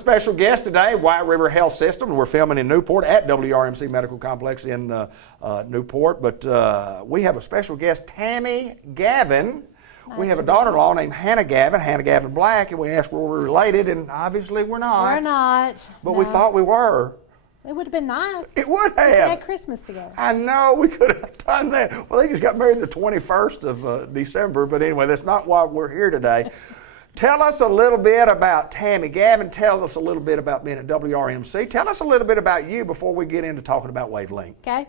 special guest today, White River Health System. We're filming in Newport at WRMC Medical Complex in Newport. But we have a special guest, Tammy Gavin. We have a daughter-in-law named Hannah Gavin Black, and we asked were we related, and obviously we're not. We're not. But we thought we were. It would have been nice. It would have. We had Christmas together. I know, we could have done that. Well, they just got married the 21st of December, but anyway, that's not why we're here today. Tell us a little bit about Tammy Gavin. Tell us a little bit about being at WRMC. Tell us a little bit about you before we get into talking about Wavelength. Okay.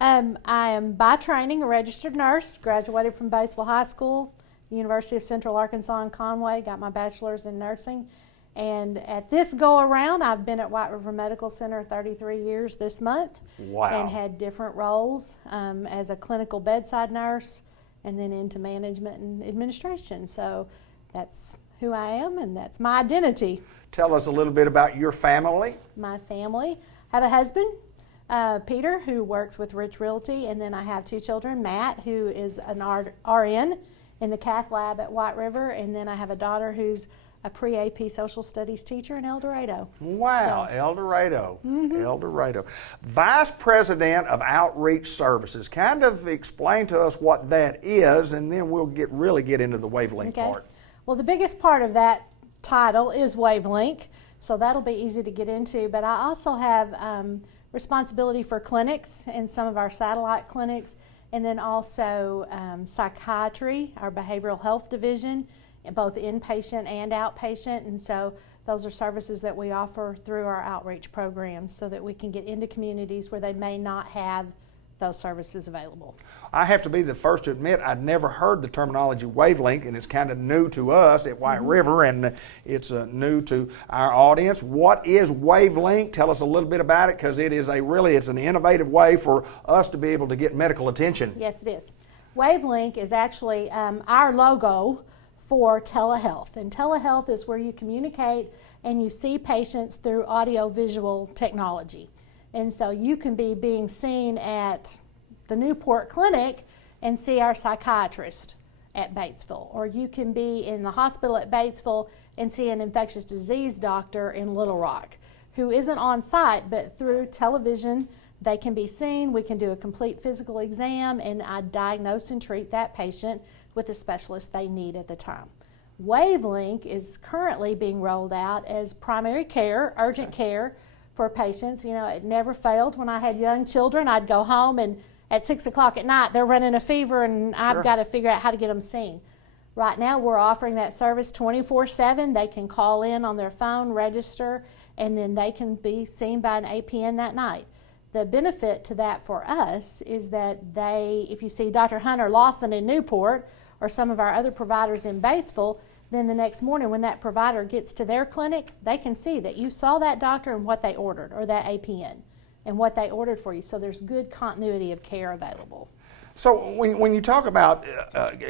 I am by training a registered nurse, graduated from Batesville High School, University of Central Arkansas in Conway, got my bachelor's in nursing. And at this go around, I've been at White River Medical Center 33 years this month. Wow. And had different roles as a clinical bedside nurse and then into management and administration. So that's who I am, and that's my identity. Tell us a little bit about your family. My family. I have a husband, Peter, who works with Rich Realty, and then I have two children, Matt, who is an RN in the cath lab at White River, and then I have a daughter who's a pre-AP social studies teacher in El Dorado. Wow, so. El Dorado. El Dorado. Vice President of Outreach Services. Kind of explain to us what that is, and then we'll really get into the Wavelength part. Well, the biggest part of that title is Wavelength, so that'll be easy to get into, but I also have responsibility for clinics and some of our satellite clinics, and then also psychiatry, our behavioral health division, both inpatient and outpatient, and so those are services that we offer through our outreach programs so that we can get into communities where they may not have those services available. I have to be the first to admit I'd never heard the terminology Wavelength, and it's kind of new to us at White River, and it's new to our audience. What is Wavelength? Tell us a little bit about it, because it is it's an innovative way for us to be able to get medical attention. Yes, it is. Wavelength is actually our logo for telehealth, and telehealth is where you communicate and you see patients through audio-visual technology. And so you can be being seen at the Newport clinic and see our psychiatrist at Batesville, or you can be in the hospital at Batesville and see an infectious disease doctor in Little Rock who isn't on site, but through television they can be seen. We can do a complete physical exam, and I diagnose and treat that patient with the specialist they need at the time. Wavelength is currently being rolled out as primary care, urgent care for patients. You know, it never failed. When I had young children, I'd go home, and at 6 o'clock at night, they're running a fever, and I've got to figure out how to get them seen. Right now, we're offering that service 24/7. They can call in on their phone, register, and then they can be seen by an APN that night. The benefit to that for us is that if you see Dr. Hunter Lawson in Newport or some of our other providers in Batesville, then the next morning when that provider gets to their clinic, they can see that you saw that doctor and what they ordered, or that APN and what they ordered for you. So there's good continuity of care available. So when you talk about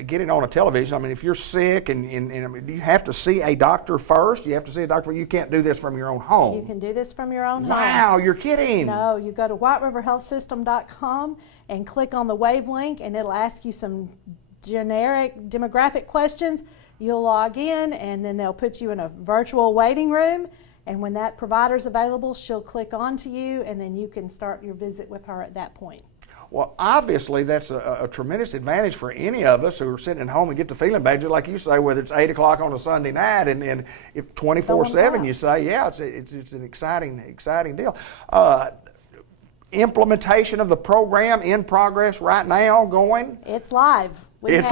getting on a television, I mean, if you're sick and I mean, do you have to see a doctor first? You have to see a doctor. You can't do this from your own home. You can do this from your own home. Wow, you're kidding. No, you go to whiteriverhealthsystem.com and click on the Wavelength, and it'll ask you some generic demographic questions. You'll log in, and then they'll put you in a virtual waiting room, and when that provider's available, she'll click onto you, and then you can start your visit with her at that point. Well, obviously, that's a tremendous advantage for any of us who are sitting at home and get the feeling bad, just like you say, whether it's 8 o'clock on a Sunday night, and if 24/7, you say, yeah, it's an exciting deal. Implementation of the program in progress right now, going? It's live. It's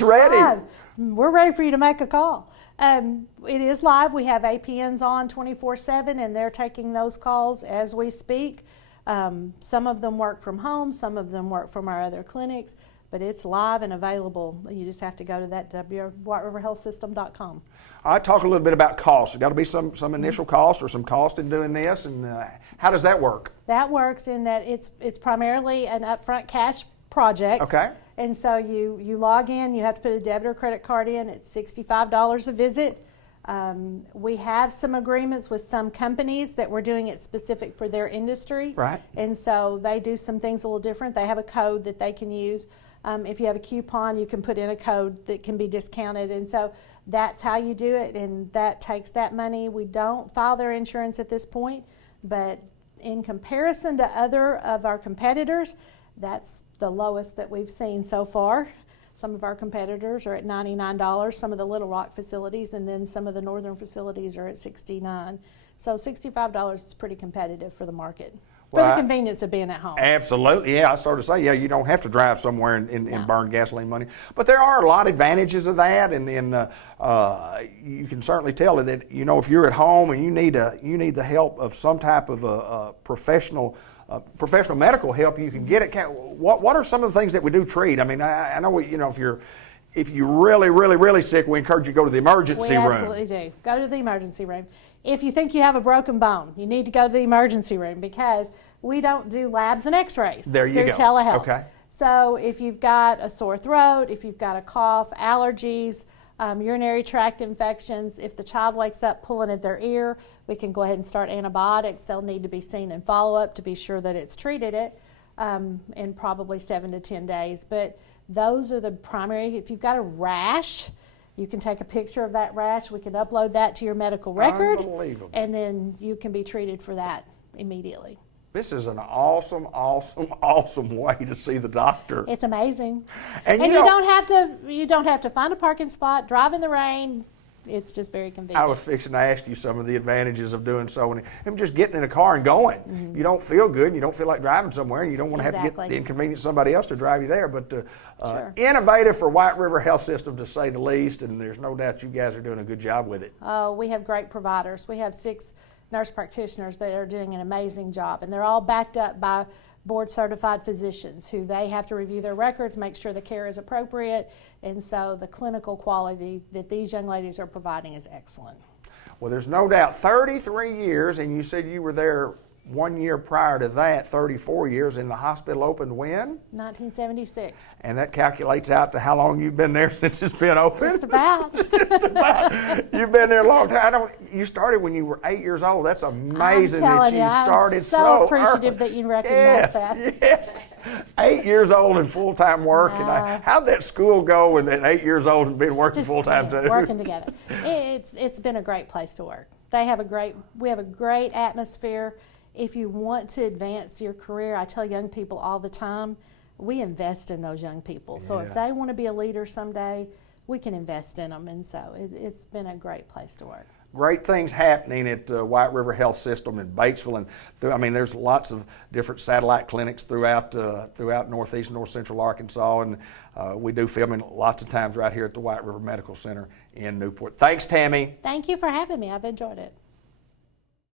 ready. Live. We're ready for you to make a call. It is live. We have APNs on 24/7, and they're taking those calls as we speak. Some of them work from home, some of them work from our other clinics, but it's live and available. You just have to go to that whiteriverhealthsystem.com. I talk a little bit about cost. There's got to be some initial cost or some cost in doing this, and how does that work? That works in that it's primarily an upfront cash project. Okay. And so you log in, you have to put a debit or credit card in. It's $65 a visit. We have some agreements with some companies that we're doing it specific for their industry. Right. And so they do some things a little different. They have a code that they can use. If you have a coupon, you can put in a code that can be discounted. And so that's how you do it, and that takes that money. We don't file their insurance at this point, but in comparison to other of our competitors, that's the lowest that we've seen so far. Some of our competitors are at $99, some of the Little Rock facilities, and then some of the northern facilities are at $69. So $65 is pretty competitive for the market, for the convenience of being at home. Absolutely, yeah. I started to say, yeah, you don't have to drive somewhere and burn gasoline money. But there are a lot of advantages of that, and you can certainly tell that, if you're at home and you need the help of some type of professional medical help, you can get it. What are some of the things that we do treat? I mean, I know if you're really, really, really sick, we encourage you to go to the emergency room. We absolutely do. Go to the emergency room. If you think you have a broken bone, you need to go to the emergency room, because we don't do labs and x-rays through telehealth. Okay. So if you've got a sore throat, if you've got a cough, allergies, urinary tract infections, if the child wakes up pulling at their ear, we can go ahead and start antibiotics. They'll need to be seen in follow-up to be sure that it's treated in probably 7 to 10 days. But those are the primary. If you've got a rash, you can take a picture of that rash. We can upload that to your medical record, and then you can be treated for that immediately. This is an awesome, awesome, awesome way to see the doctor. It's amazing, and you don't have to find a parking spot, drive in the rain. It's just very convenient. I was fixing to ask you some of the advantages of doing so, and just getting in a car and going. Mm-hmm. You don't feel good, and you don't feel like driving somewhere, and you don't want to have to get the inconvenience of somebody else to drive you there. But sure. Innovative for White River Health System, to say the least, and there's no doubt you guys are doing a good job with it. Oh, we have great providers. We have 6 nurse practitioners that are doing an amazing job, and they're all backed up by board certified physicians who they have to review their records, make sure the care is appropriate, and so the clinical quality that these young ladies are providing is excellent. Well, there's no doubt. 33 years, and you said you were there 1 year prior to that, 34 years, and the hospital opened when? 1976. And that calculates out to how long you've been there since it's been open? Just about. Just about. You've been there a long time. You started when you were 8 years old. That's amazing that you started so early. I'm so appreciative that you recognize that. Yes. 8 years old and full-time work. And how'd that school go and at 8 years old and been working full-time too? Working together. It's been a great place to work. We have a great atmosphere. If you want to advance your career, I tell young people all the time, we invest in those young people. So if they want to be a leader someday, we can invest in them. And so it's been a great place to work. Great things happening at White River Health System in Batesville, and there's lots of different satellite clinics throughout northeast and north central Arkansas, and we do filming lots of times right here at the White River Medical Center in Newport. Thanks, Tammy. Thank you for having me. I've enjoyed it.